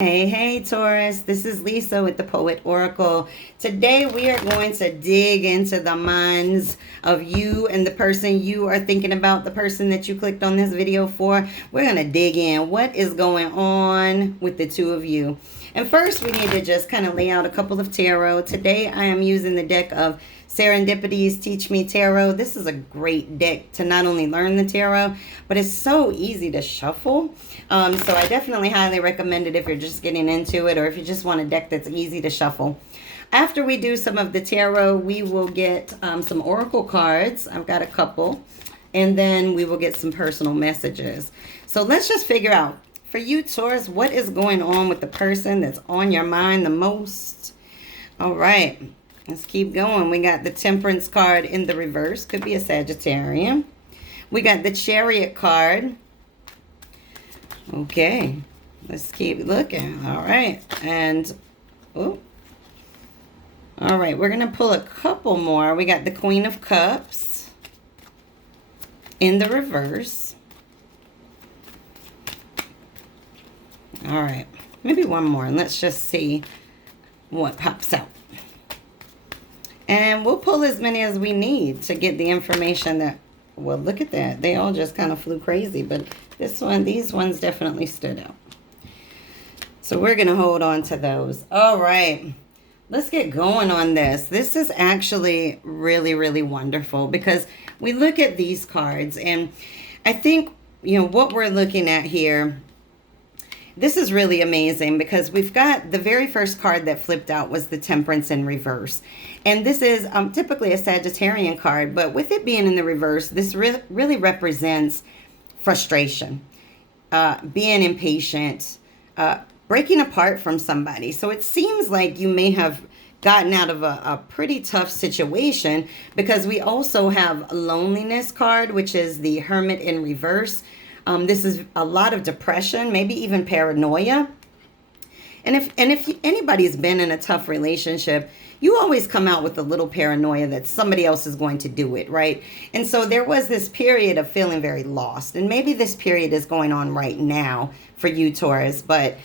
Hey, Taurus. This is Lisa with the Poet Oracle. Today we are going to dig into the minds of you and the person you are thinking about, the person that you clicked on this video for. We're going to dig in. What is going on with the two of you? And first, we need to just kind of lay out a couple of tarot. Today, I am using the deck of Serendipity's Teach Me Tarot. This is a great deck to not only learn the tarot, but it's so easy to shuffle. So I definitely highly recommend it if you're just getting into it or if you just want a deck that's easy to shuffle. After we do some of the tarot, we will get some oracle cards. I've got a couple. And then we will get some personal messages. So let's just figure out, for you, Taurus, what is going on with the person that's on your mind the most? All right. Let's keep going. We got the Temperance card in the reverse. Could be a Sagittarian. We got the Chariot card. Okay. Let's keep looking. All right. And, oh. All right. We're going to pull a couple more. We got the Queen of Cups in the reverse. All right. Maybe one more. And let's just see what pops out. And we'll pull as many as we need to get the information that, well, look at that. They all just kind of flew crazy, but these ones definitely stood out. So we're going to hold on to those. All right. Let's get going on this. This is actually really, really wonderful because we look at these cards and I think, what we're looking at here, this is really amazing because we've got the very first card that flipped out was the Temperance in reverse. And this is typically a Sagittarian card, but with it being in the reverse, this really represents frustration, being impatient, breaking apart from somebody. So it seems like you may have gotten out of a pretty tough situation because we also have a loneliness card, which is the Hermit in reverse. This is a lot of depression, maybe even paranoia. And if anybody's been in a tough relationship, you always come out with a little paranoia that somebody else is going to do it, right? And so there was this period of feeling very lost. And maybe this period is going on right now for you, Taurus. But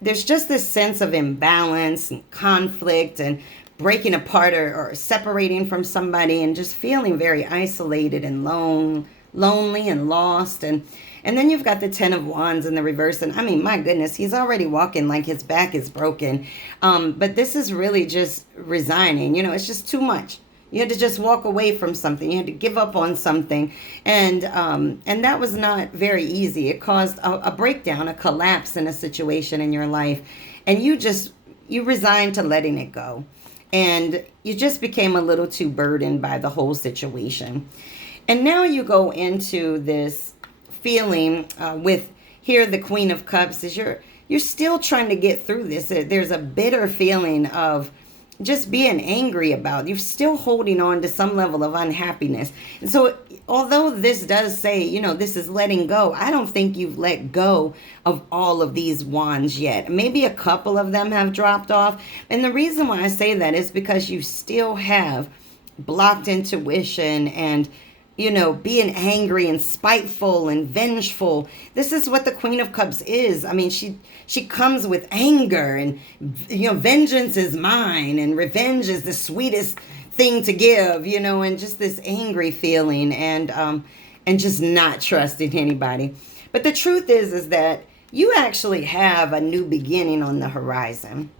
there's just this sense of imbalance and conflict and breaking apart or separating from somebody and just feeling very isolated and lonely and lost. And then you've got the Ten of Wands in the reverse. And I mean, my goodness, he's already walking like his back is broken. But this is really just resigning. It's just too much. You had to just walk away from something. You had to give up on something. And that was not very easy. It caused a breakdown, a collapse in a situation in your life. And you resigned to letting it go. And you just became a little too burdened by the whole situation. And now you go into this feeling with here the Queen of Cups is you're still trying to get through this. There's a bitter feeling of just being angry about. You're still holding on to some level of unhappiness. And so although this does say, this is letting go, I don't think you've let go of all of these wands yet. Maybe a couple of them have dropped off. And the reason why I say that is because you still have blocked intuition and being angry and spiteful and vengeful. This is what the Queen of Cups is. I mean, she comes with anger and, vengeance is mine and revenge is the sweetest thing to give, and just this angry feeling and just not trusting anybody. But the truth is that you actually have a new beginning on the horizon.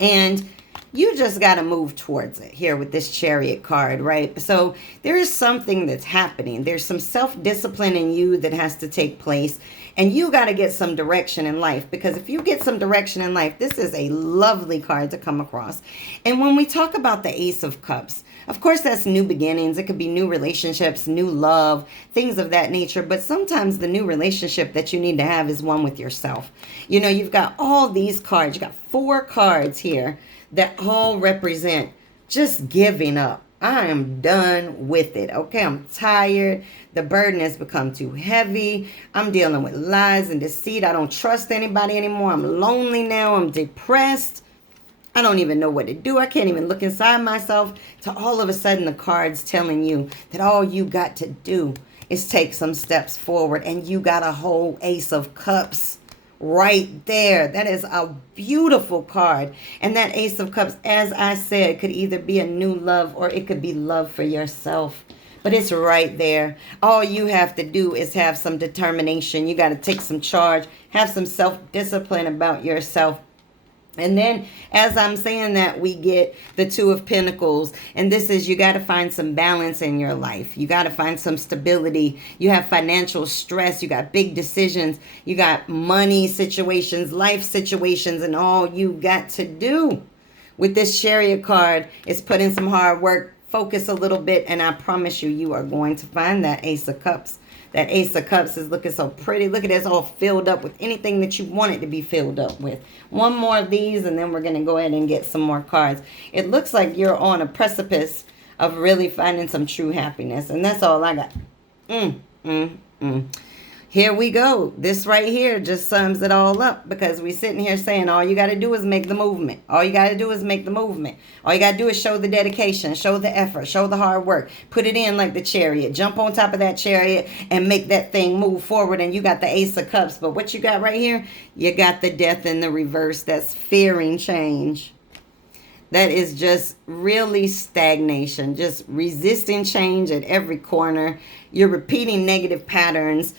And you just got to move towards it here with this Chariot card, right? So there is something that's happening. There's some self-discipline in you that has to take place. And you got to get some direction in life. Because if you get some direction in life, this is a lovely card to come across. And when we talk about the Ace of Cups, of course, that's new beginnings. It could be new relationships, new love, things of that nature. But sometimes the new relationship that you need to have is one with yourself. You've got all these cards. You got 4 cards here that all represent just giving up. I am done with it. Okay, I'm tired. The burden has become too heavy. I'm dealing with lies and deceit. I don't trust anybody anymore. I'm lonely now. I'm depressed. I don't even know what to do. I can't even look inside myself. To all of a sudden the cards telling you that all you got to do is take some steps forward, and you got a whole Ace of Cups right there. That is a beautiful card. And that Ace of Cups, as I said, could either be a new love or it could be love for yourself. But it's right there. All you have to do is have some determination. You got to take some charge, have some self-discipline about yourself. And then, as I'm saying that, we get the Two of Pentacles. And this is, you got to find some balance in your life. You got to find some stability. You have financial stress. You got big decisions. You got money situations, life situations. And all you got to do with this Chariot card is put in some hard work, focus a little bit, and I promise you, you are going to find that Ace of Cups. That Ace of Cups is looking so pretty. Look at this, all filled up with anything that you want it to be filled up with. One more of these, and then we're going to go ahead and get some more cards. It looks like you're on a precipice of really finding some true happiness. And that's all I got. Here we go. This right here just sums it all up, because we're sitting here saying all you got to do is make the movement. All you got to do is make the movement. All you got to do is show the dedication, show the effort, show the hard work. Put it in like the Chariot. Jump on top of that Chariot and make that thing move forward. And you got the Ace of Cups. But what you got right here, you got the Death in the reverse. That's fearing change. That is just really stagnation, just resisting change at every corner. You're repeating negative patterns.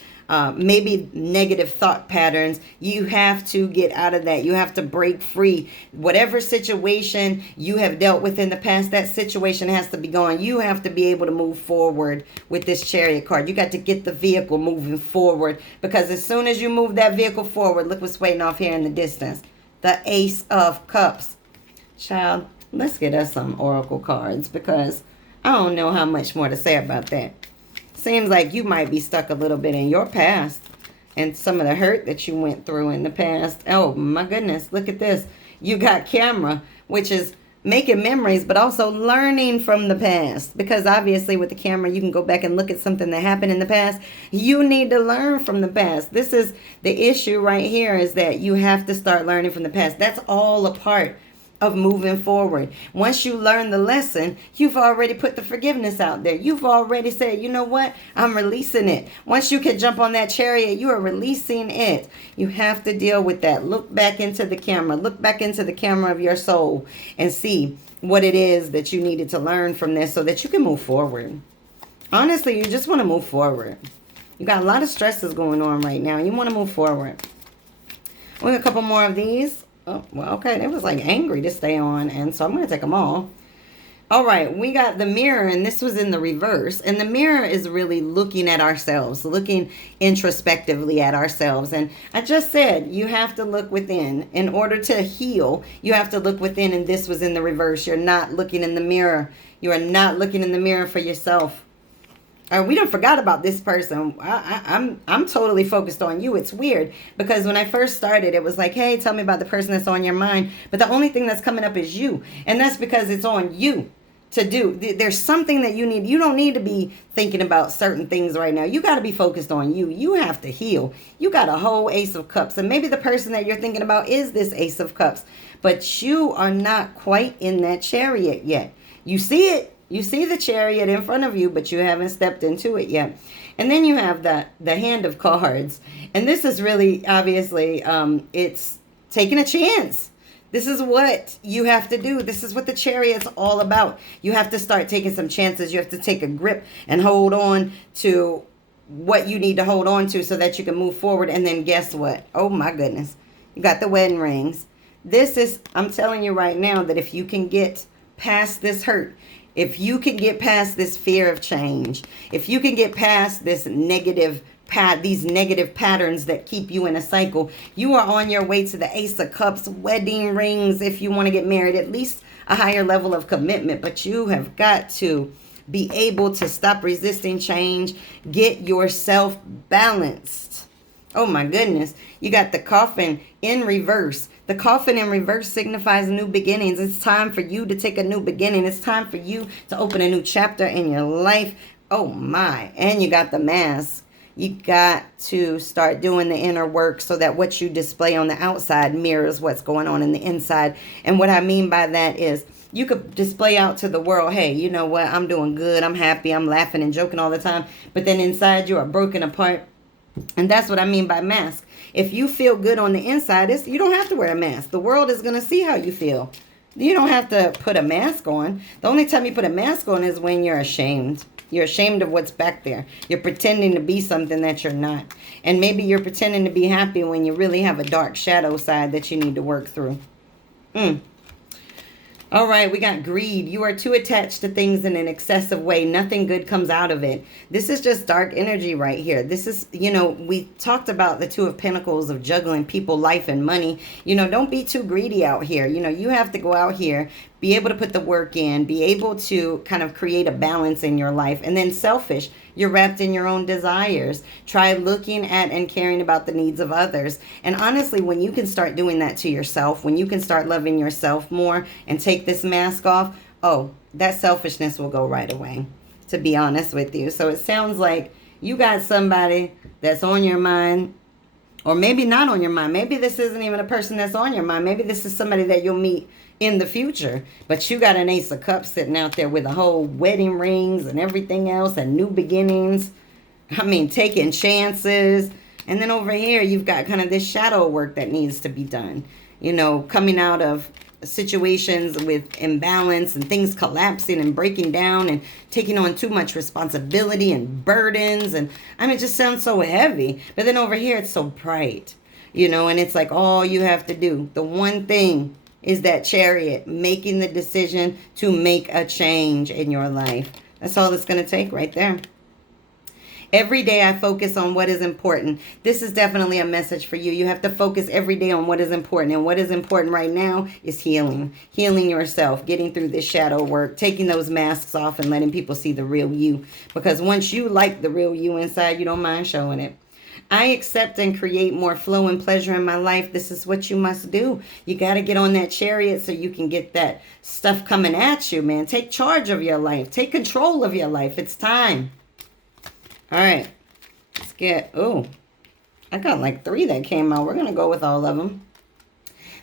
Maybe negative thought patterns. You have to get out of that. You have to break free. Whatever situation you have dealt with in the past, that situation has to be gone. You have to be able to move forward with this Chariot card. You got to get the vehicle moving forward, because as soon as you move that vehicle forward, look what's waiting off here in the distance. The Ace of Cups. Child, let's get us some oracle cards, because I don't know how much more to say about that. Seems like you might be stuck a little bit in your past and some of the hurt that you went through in the past. Oh my goodness, look at this. You got camera, which is making memories, but also learning from the past. Because obviously with the camera, you can go back and look at something that happened in the past. You need to learn from the past. This is the issue right here, is that you have to start learning from the past. That's all a part of moving forward. Once you learn the lesson, you've already put the forgiveness out there. You've already said, you know what? I'm releasing it. Once you can jump on that Chariot, you are releasing it. You have to deal with that. Look back into the camera. Look back into the camera of your soul and see what it is that you needed to learn from this so that you can move forward. Honestly, you just want to move forward. You got a lot of stresses going on right now. You want to move forward. We got a couple more of these. Oh, well, okay, it was like angry to stay on, and so I'm going to take them all. All right, we got the mirror, and this was in the reverse. And the mirror is really looking at ourselves, looking introspectively at ourselves. And I just said you have to look within. In order to heal, you have to look within, and this was in the reverse. You're not looking in the mirror. You are not looking in the mirror for yourself. We don't forgot about this person. I'm totally focused on you. It's weird, because when I first started, it was like, hey, tell me about the person that's on your mind. But the only thing that's coming up is you. And that's because it's on you to do. There's something that you need. You don't need to be thinking about certain things right now. You got to be focused on you. You have to heal. You got a whole Ace of Cups. And maybe the person that you're thinking about is this Ace of Cups. But you are not quite in that Chariot yet. You see it. You see the Chariot in front of you, but you haven't stepped into it yet. And then you have the Hand of Cards. And this is really, obviously, it's taking a chance. This is what you have to do. This is what the Chariot's all about. You have to start taking some chances. You have to take a grip and hold on to what you need to hold on to so that you can move forward. And then guess what? Oh, my goodness. You got the wedding rings. This is, I'm telling you right now, that if you can get past this hurt, if you can get past this fear of change, if you can get past this these negative patterns that keep you in a cycle, you are on your way to the Ace of Cups, wedding rings, if you want to get married, at least a higher level of commitment. But you have got to be able to stop resisting change, get yourself balanced. Oh my goodness. You got the Coffin in reverse. The Coffin in reverse signifies new beginnings. It's time for you to take a new beginning. It's time for you to open a new chapter in your life. Oh my. And you got the Mask. You got to start doing the inner work so that what you display on the outside mirrors what's going on in the inside. And what I mean by that is, you could display out to the world, hey, you know what? I'm doing good. I'm happy. I'm laughing and joking all the time. But then inside you are broken apart. And that's what I mean by mask. If you feel good on the inside, you don't have to wear a mask. The world is going to see how you feel. You don't have to put a mask on. The only time you put a mask on is when you're ashamed. You're ashamed of what's back there. You're pretending to be something that you're not. And maybe you're pretending to be happy when you really have a dark shadow side that you need to work through. All right, we got greed. You are too attached to things in an excessive way. Nothing good comes out of it. This is just dark energy right here. This is, we talked about the Two of Pentacles of juggling people, life, and money. Don't be too greedy out here. You have to go out here, be able to put the work in, be able to kind of create a balance in your life. And then selfish. You're wrapped in your own desires. Try looking at and caring about the needs of others. And honestly, when you can start doing that to yourself, when you can start loving yourself more and take this mask off, that selfishness will go right away, to be honest with you. So it sounds like you got somebody that's on your mind, or maybe not on your mind. Maybe this isn't even a person that's on your mind. Maybe this is somebody that you'll meet in the future. But you got an Ace of Cups sitting out there with a whole wedding rings and everything else and new beginnings. I mean, taking chances. And then over here, you've got kind of this shadow work that needs to be done. Coming out of situations with imbalance and things collapsing and breaking down and taking on too much responsibility and burdens. And it just sounds so heavy. But then over here, it's so bright, and it's like all you have to do, the one thing, is that Chariot, making the decision to make a change in your life. That's all it's going to take right there. Every day I focus on what is important. This is definitely a message for you. You have to focus every day on what is important. And what is important right now is healing. Healing yourself, getting through this shadow work, taking those masks off and letting people see the real you. Because once you like the real you inside, you don't mind showing it. I accept and create more flow and pleasure in my life. This is what you must do. You got to get on that Chariot so you can get that stuff coming at you, man. Take charge of your life. Take control of your life. It's time. All right. Let's get, I got like 3 that came out. We're going to go with all of them.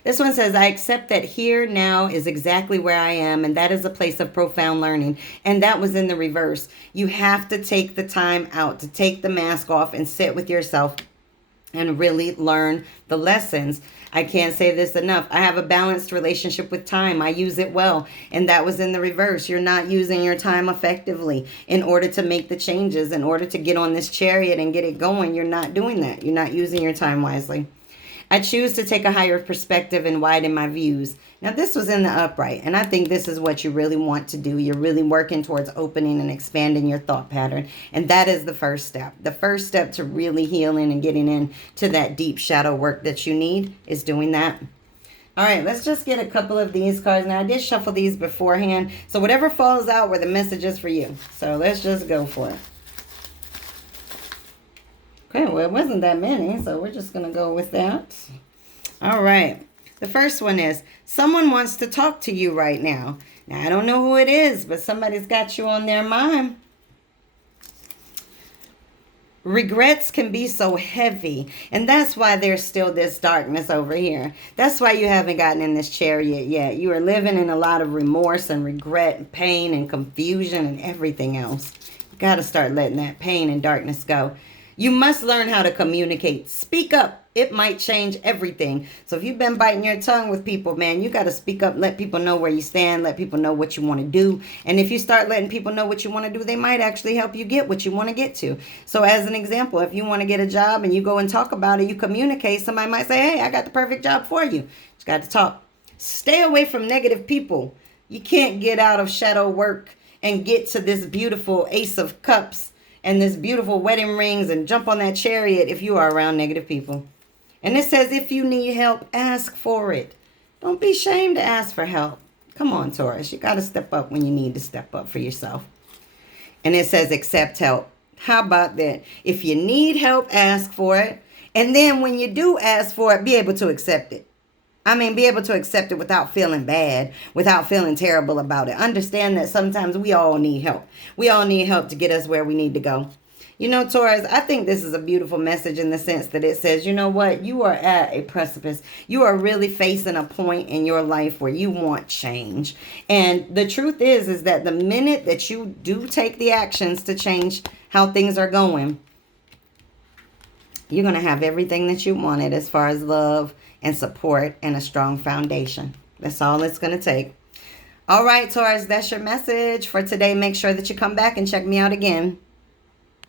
This one says, I accept that here now is exactly where I am, and that is a place of profound learning. And that was in the reverse. You have to take the time out to take the mask off and sit with yourself and really learn the lessons. I can't say this enough. I have a balanced relationship with time. I use it well. And that was in the reverse. You're not using your time effectively in order to make the changes, in order to get on this Chariot and get it going. You're not doing that. You're not using your time wisely. I choose to take a higher perspective and widen my views. Now, this was in the upright, and I think this is what you really want to do. You're really working towards opening and expanding your thought pattern, and that is the first step. The first step to really healing and getting into that deep shadow work that you need is doing that. All right, let's just get a couple of these cards. Now, I did shuffle these beforehand, so whatever falls out were the messages for you. So let's just go for it. Okay, well, it wasn't that many, so we're just going to go with that. All right. The first one is, someone wants to talk to you right now. Now, I don't know who it is, but somebody's got you on their mind. Regrets can be so heavy, and that's why there's still this darkness over here. That's why you haven't gotten in this Chariot yet. You are living in a lot of remorse and regret and pain and confusion and everything else. You got to start letting that pain and darkness go. You must learn how to communicate. Speak up. It might change everything. So if you've been biting your tongue with people, man, you got to speak up. Let people know where you stand. Let people know what you want to do. And if you start letting people know what you want to do, they might actually help you get what you want to get to. So as an example, if you want to get a job and you go and talk about it, you communicate, somebody might say, hey, I got the perfect job for you. Just got to talk. Stay away from negative people. You can't get out of shadow work and get to this beautiful Ace of Cups and this beautiful wedding rings and jump on that Chariot if you are around negative people. And it says, if you need help, ask for it. Don't be ashamed to ask for help. Come on, Taurus. You got to step up when you need to step up for yourself. And it says, accept help. How about that? If you need help, ask for it. And then when you do ask for it, be able to accept it. Be able to accept it without feeling bad, without feeling terrible about it. Understand that sometimes we all need help. We all need help to get us where we need to go. You know, Taurus, I think this is a beautiful message in the sense that it says, you know what? You are at a precipice. You are really facing a point in your life where you want change. And the truth is that the minute that you do take the actions to change how things are going, You're going to have everything that you wanted as far as love and support and a strong foundation. That's all it's going to take. All right, Taurus, that's your message for today. Make sure that you come back and check me out again.